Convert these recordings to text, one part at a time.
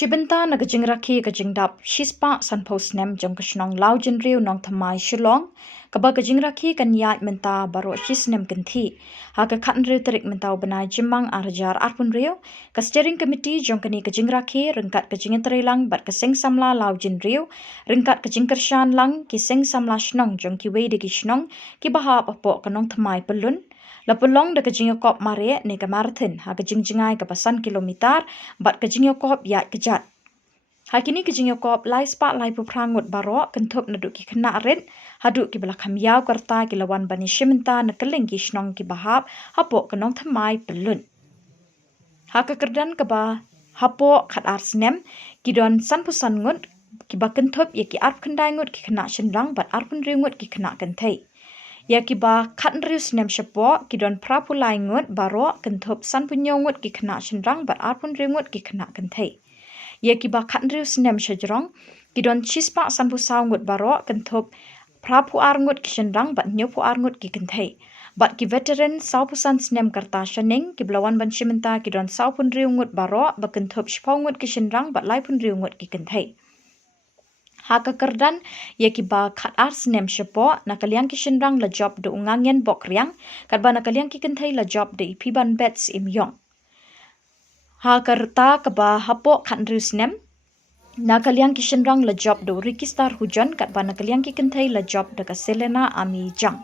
Shibenta na Jingrakhe Jingdap Shispa Sanpo Snem jong Shnong Lawjynriew nong Thamai Shillong kaba Jingrakhe kan yat menta baro Snem ganti ha ka khatnrew terik menta benai jimang arjar arpunrew ka steering committee jong kani Jingrakhe rengkat Jingitrelang bat ka seng Samla Lawjynriew rengkat Jingkershan lang ki seng Samla Shnong jong ki wei de ki Shnong ki bahap apo kanong Thamai pelun la Pynlong de Jingïakob Mareh ne ka marathon ha ka jingjingai ka pasan kilometer bat ka Jingïakob yat kejat. Hakini ka Jingïakob lai spa lai puprangut baro kentup na duk ki kena red haduk ki belakam yau karta ki lawan bani shimenta na keling ki Shnong ki bahap hapo kanong Thamai pelun. Ha ka kerdan ka ba hapo khat ar Snem ki don san pusan ngut ki ba kentup ye ki arp kendai ngut ki kena Shenrang bat arpun ringut ki kena kentai. Ya ki ba khatnrew Snem shapo ki don prapulai ngut baro kentup san punyongut ki kena Shenrang bat arpun ringut ki kena kentai. Ya ki ba khatnrew Snem shajrong ki don chispa san pusau ngut baro kentup prapu arngut ki Shenrang bat nyopu arngut ki kentai. Bat ki veteran sau pusan Snem karta shaning ki belawan ban shimenta ki don sau pun riu ngut baro ba kentup shpau ngut ki Shenrang bat lai pun riu ngut ki kentai. Haka kerdan ye ki ba khat ar Snem shapo na kaliang ki Shenrang la job de ungangyen bok riang kat ba na kaliang ki kentai la job de ipiban bets im yong. Ha karta ka ba hapo khatnrew Snem na kaliang ki Shenrang la job de rikistar hujan kat ba na kaliang ki kentai la job de ka Selena ami jang.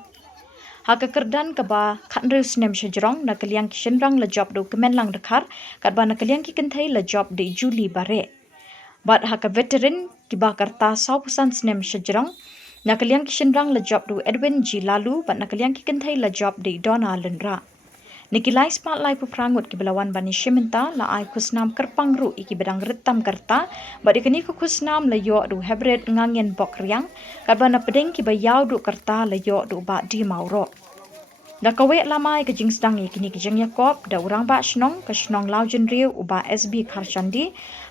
Ha ka kerdan ka ba khatnrew Snem shajrong na kaliang ki Shenrang la job de kemenlang dekhar kat ba na kaliang ki kentai la job de Juli bare. Bat haka veteran ki ba karta sau pusan Snem shajrong na kaliang ki Shenrang la job du Edwin G lalu bat na kaliang ki kentai la job de Donna Lundra. Nikilai spat lai puprangut ki belawan bani shimenta la ai kusnam kerpang ru iki bedang retam karta bat ikani ku kusnam la yo du hebred ngangyen bok riang kat ba na pedeng ki ba yau du karta la yo du ba di mauro. Da kawe lamai ke jingstang ikini ke Jingïakob da urang ba Shnong ke Shnong Lawjynriew uba SB Kharchandi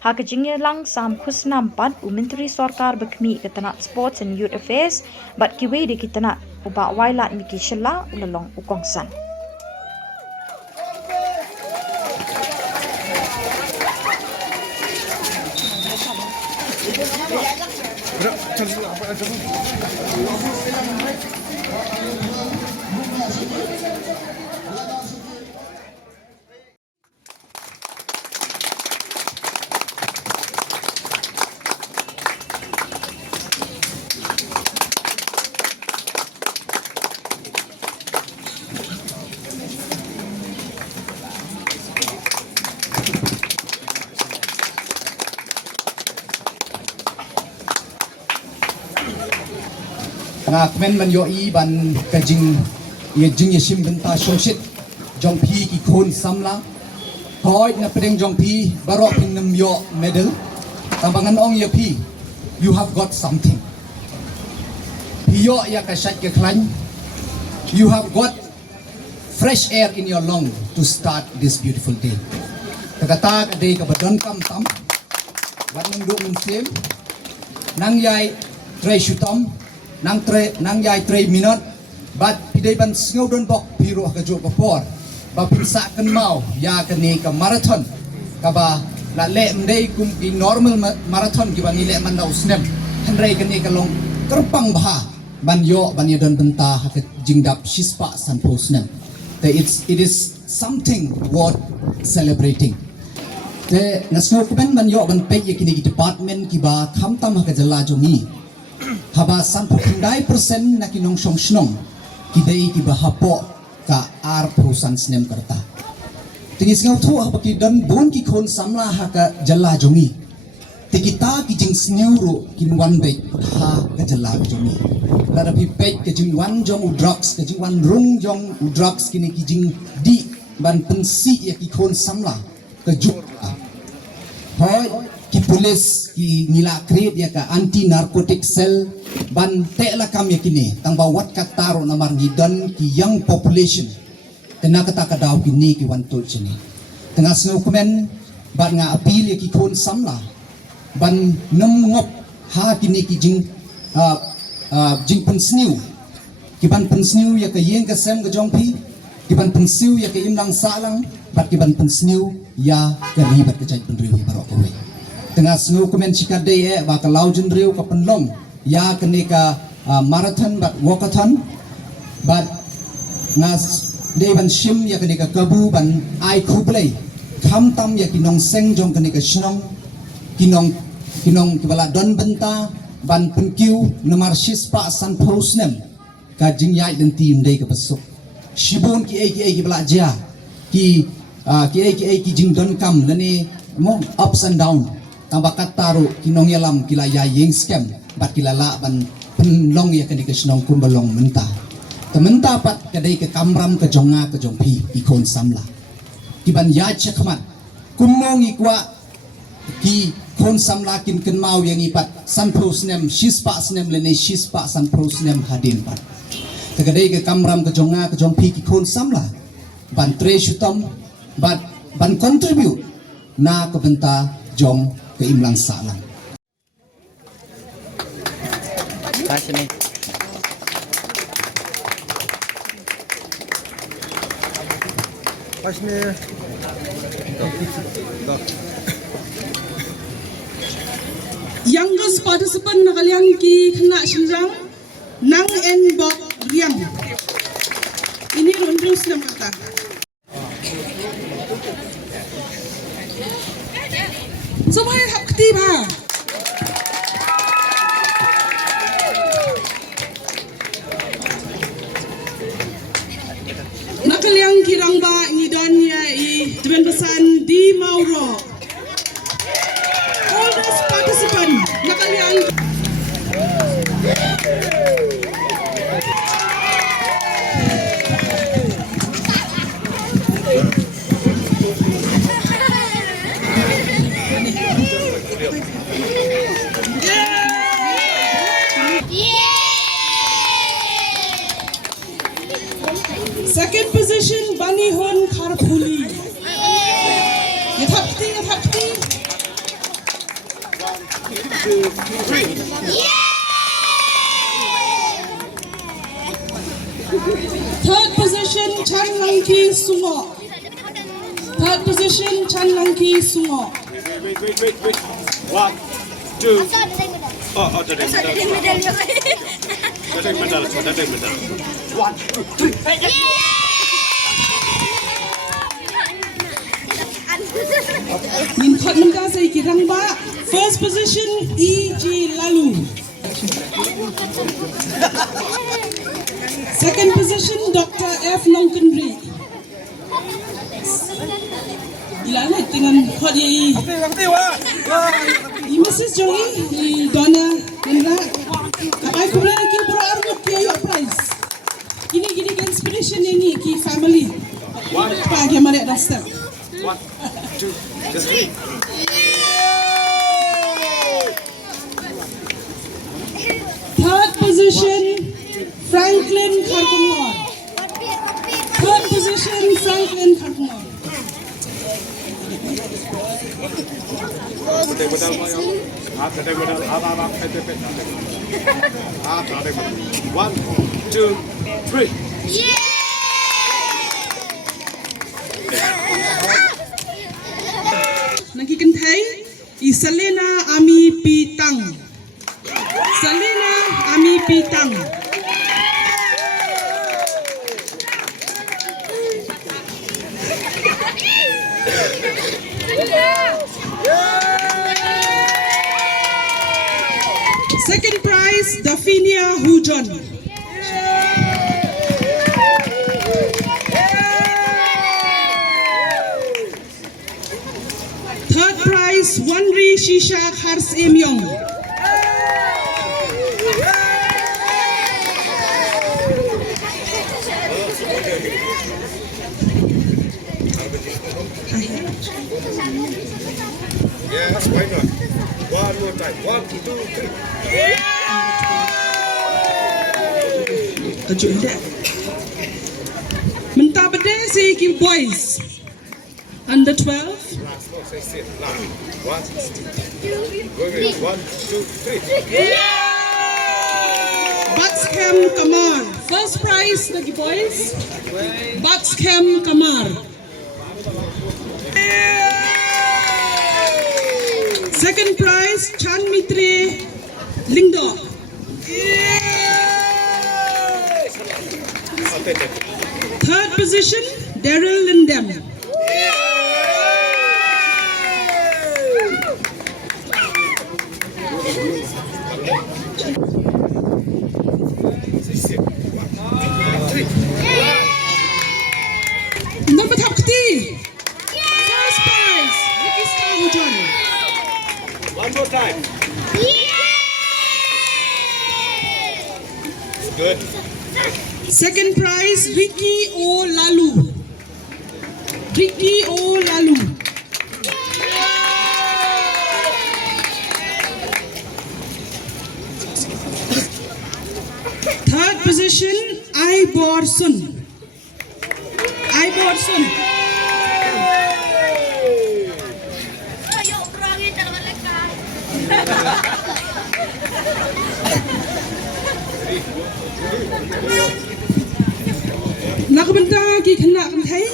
ha ke Jingïalang sam khusnam pad u menteri sarkar bekmi ke tanat sports and youth affairs bat ki we de ki tanat uba wailat miki Shilla ulalong ukongsan. Nga kmen man yo I ban ka jing yeshim benta shongshit jong pi ki khon Samla hoi na pedeng jong pi barok pinam yo medal tambangan ong yo pi you have got something pi yo ya ka shat ke klan you have got fresh air in your lung to start this beautiful day kagata ka day ka badon kam tam wat nang do mun sem nang yai tre shutam nang yai 3 minute bat pidai ban sngow don bok piro ka jo papor ba pinsa kan mau ya kan ni ka marathon ka ba la le mdei kum ki normal marathon ki ban ni le man dau Snem hanrei kan ni ka long kerpang bha ban yo ban ye don benta ha ka jingdap shispa sanpo Snem it is something worth celebrating te nasno kuben ban yo ban pe ye kini department ki ba khamtam ha ka jalla jongi haba sanpo pindai persen na kinong Shnong kidai ki bahapo ka ar perusan Snem karta tingis ngau thu haba ki dan bon ki khon Samla ha ka jalla jongi tikita ki jing snewro kin wan be ha ka jalla jongi la pi pe ke jing wan jong u drugs ke jing wan rung jong u drugs kini ki jing di ban pensi ya ki khon Samla ka ju hoi ki polis ki ngila create ya ka anti narcotic cell ban tela kam yakini tang bawat kataro na marngidan ki young population tena kata kadaw kini ki wantul chini tengah snow komen ban nga appeal ya ki khon Samla ban nam ngop ha kini ki jing pensniu ki ban pensniu ya ka yeng ka sem ka jongpi ki ban pensniu ya ka imlang salang bat ki ban pensniu ya ka ribat ka jai penriu barok kowe tengah snu komen cikade ba ka Lawjynriew ka Pynlong ya kenika marathon bat walkathon bat ngas deban shim ya kenika kabu ban ai khublei kham tam ya kinong seng jong kenika Shnong kinong kibala don benta ban penkiu nomor sispa san Snem ka jingyai dan tim dei ka pasuk shibun ki bala ja ki jing don kam lani mo ups and down tambakat taru kinong yalam kila ya yeng scam bat kila la ban Pynlong ya kenika Shnong kumbalong menta tementa pat kadai ke kamram ke jonga ke jongpi ikon samla kiban ya chakmat kumong ikwa ki kon samla kin kenmau yang ipat san Snem shispa Snem lene shispa san Snem hadin pat kadai ke kamram ke jonga ke jongpi ki kon samla ban tre shutam ban contribute na ke benta jong ke imlang salang sini. Youngest participant nakaliang ki kena Shillong nang en bok riam. Ini rundu Snem kata. Semua hak ketiba. Nakaliang kirang ba ngidon ya I tuan pesan di Mauro. Oldest participant nakaliang second position Bani Hon Karpuli. Yathapti. Third position Chan Langki Sungo. Third position Chan Langki Sungo. Wait. 1, 2. Oh, medal. 1, 2, 3. Min thot manda sai kirang ba. First position E.G. Lalu. Second position Dr. F. Nongkenri. Ilala dengan hot ye. I Mrs. Joey, I Donna, Indra. Ay ko lang ki pro armut ki ayo prize. Gini inspiration ini ki family. Pa kya mare da step. 1, 2, 3. Third position Franklin Kharkumor. Third position Franklin Kharkumor. One, two, three. Nagkikantai Isalena Ami Pitang. Salena Ami Pitang. Second prize Dafinia Hujon. Third prize Wanri Shisha Khars Emyong. Yes, why not? One more time. 1, 2, 3. Tajuk dia. Mentah benda saya give boys. Under 12. Last one, say sit. Last. 1, 2, 3. Batscam Kamar. First prize lagi boys. Batscam Kamar. Second prize, Chan Mitre Lingdo. Third position, Daryl Lindem. Number 30. First prize, Ricky Star. One more time. Good. Second prize, Ricky O. Lalu. Ricky O. Lalu. Third position, Ibor Sun. Ibor Sun. Nakabanta ki khana kan thai.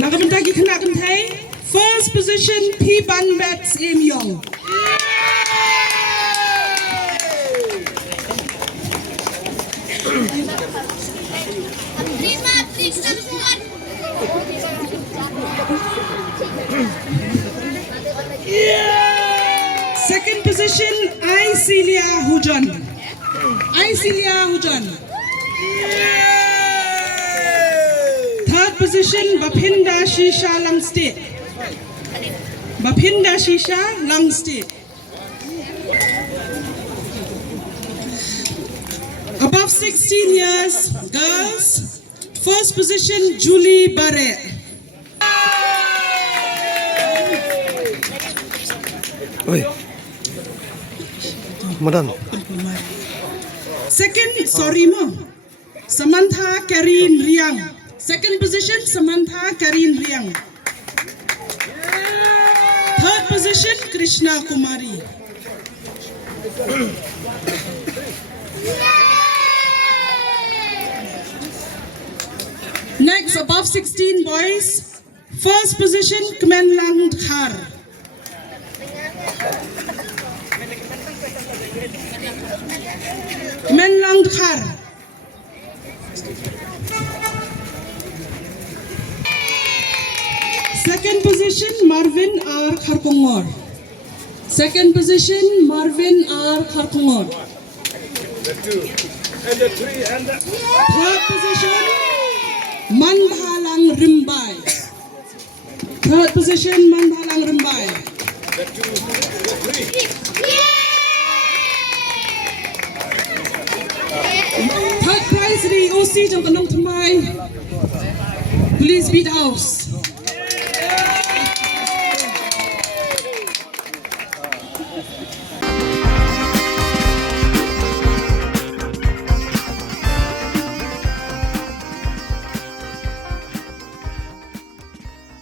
Nakabanta ki khana kan thai. First position, P Ban Bats Im Yong. Second position, Celia Hujan. Celia Hujan. Third position, Bapinda Shisha Lang State. Bapinda Shisha Lang State. Above 16 years, girls. First position, Julie Mareh. Oi. Madam. Second, sorry ma. Samantha Karin Riang. Second position, Samantha Karin Riang. Third position, Krishna Kumari. Next, above 16 boys. First position, Pynlong Khar. Pynlong Khar. Second position, Marvin R. Kharkongor. Second position, Marvin R. Kharkongor. The two. And the three and the... Third position, Mandhalang Rimbai. Third position, Mandhalang Rimbai. The two. The three. Third prize, the OC trong Kanong Thamai. Please beat house.